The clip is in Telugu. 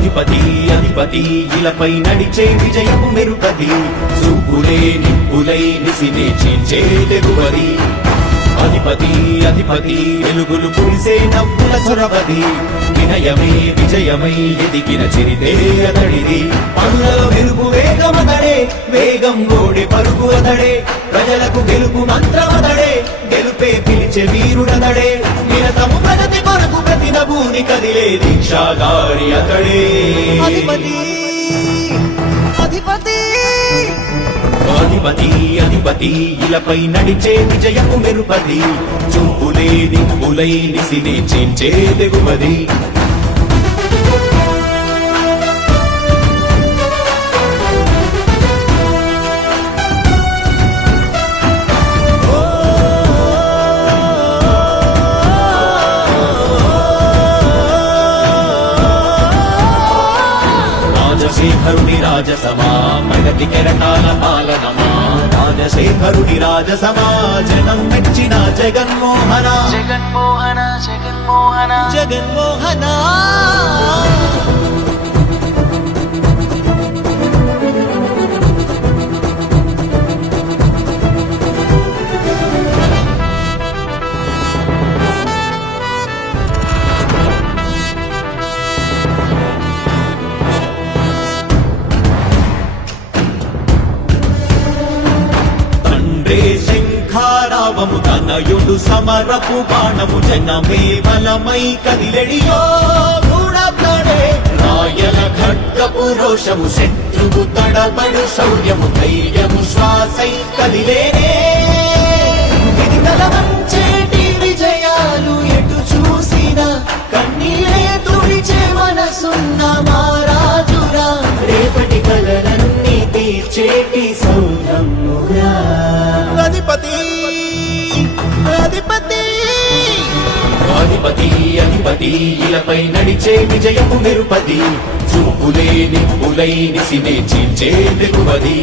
అధిపతి అధిపతి ఇలపై నడిచే విజయము మెరుపది చూపులే నిప్పులై నిసినే చీల్చే తెగువది. అధిపతి అధిపతి వెలుగులు కురిసే నవ్వుల చొరవది వినయమే విజయమై ఎదిగిన చిరితే అతడిది. పనులలో వెలుగు వేగమతడే వేగం గోడి పరుగు అతడే. ప్రజలకు గెలుపు మంత్రమతడే గెలుపే పిలిచే వీరుడతడే. నభూని కదిలే దీక్షాగారి అతడే. అధిపతి అధిపతి. అధిపతి అధిపతి ఇలపై నడిచే విజయము మెరుపది చూపులే దిక్కులై నిసిని చీల్చే తెగువది రాజశేఖరుని రాజసమా ప్రగతి కెరటాల పాలనమా? రాజశేఖరుని రాజసమా జనం మెచ్చిన జగన్మోహన. జగన్మోహన జగన్మోహన. జగన్మోహన. తండ్రే శంఖారావము తనయుడు సమరపు బాణము జనమే బలమై కదిలెడియో గూఢప్రాడే రాయల ఖడ్గపు రోషము శత్రువు తడబడు శౌర్యము ధైర్యము శ్వాసై కదిలేనే. ఇది తలవంచేటి విజయాలు ఎటు చూసినా కన్నీరే తుడిచే మనసున్న మారాజురా రేపటి కలలన్నీ తీర్చేటి సౌరమ్మురా అధిపతి నడిచే విజయము మెరుపది చూపులే నిప్పులై నిసినే చీల్చే తెగువది